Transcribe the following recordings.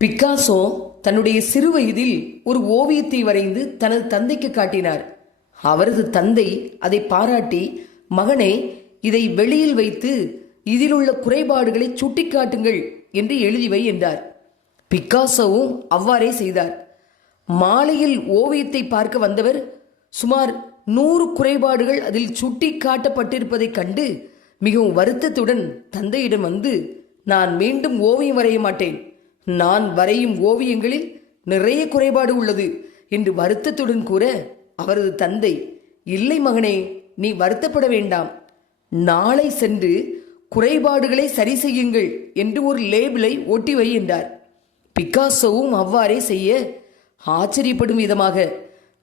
Picasso தன்னுடைய சிறு வயதில் ஒரு ஓவியத்தை வரைந்து தனது தந்தைக்கு காட்டினார். அவரது தந்தை அதை பாராட்டி, மகனே, இதை வெளியில் வைத்து இதிலுள்ள குறைபாடுகளை சுட்டிக்காட்டுங்கள் என்று எழுதி வை என்றார். பிக்காசோவும் அவ்வாறே செய்தார். மாலையில் ஓவியத்தை பார்க்க வந்தவர் சுமார் 100 குறைபாடுகள் அதில் சுட்டி காட்டப்பட்டிருப்பதைக் கண்டு மிகவும் வருத்தத்துடன் தந்தையிடம் வந்து, நான் மீண்டும் ஓவியம் வரைய மாட்டேன், நான் வரையும் ஓவியங்களில் நிறைய குறைபாடு உள்ளது என்று வருத்தத்துடன் கூற, அவரது தந்தை, இல்லை மகனே, நீ வருத்தப்பட வேண்டாம், நாளை சென்று குறைபாடுகளை சரி செய்யுங்கள் என்று ஒரு லேபிளை ஒட்டி வை என்றார். பிக்காசோவும் அவ்வாறே செய்ய, ஆச்சரியப்படும் விதமாக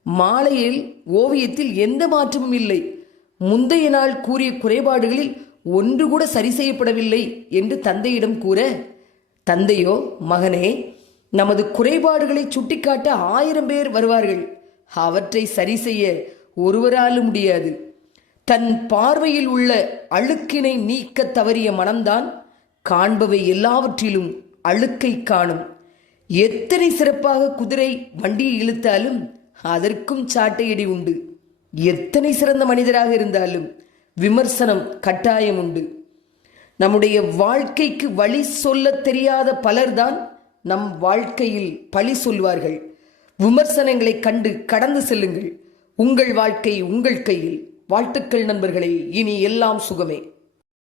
மாலையில் ஓவியத்தில் எந்த மாற்றமும் இல்லை. முந்தைய நாள் கூறிய குறைபாடுகளில் ஒன்று கூட சரி செய்யப்படவில்லை என்று தந்தையிடம் கூற, தந்தையோ, மகனே, நமது குறைபாடுகளை சுட்டிக்காட்ட 1000 பேர் வருவார்கள், அவற்றை சரி செய்ய ஒருவராலும் முடியாது. தன் பார்வையில் உள்ள அழுக்கினை நீக்க தவறிய மனம்தான் காண்பவை எல்லாவற்றிலும் அழுக்கை காணும். எத்தனை சிறப்பாக குதிரை வண்டியை இழுத்தாலும் அதற்கும் சாட்டையடி உண்டு. எத்தனை சிறந்த மனிதராக இருந்தாலும் விமர்சனம் கட்டாயம் உண்டு. நம்முடைய வாழ்க்கைக்கு வழி சொல்ல தெரியாத பலர்தான் நம் வாழ்க்கையில் பழி சொல்வார்கள். விமர்சனங்களை கண்டு கடந்து செல்லுங்கள். உங்கள் வாழ்க்கை உங்கள் கையில். வாழ்த்துக்கள் நண்பர்களே. இனி எல்லாம் சுகமே.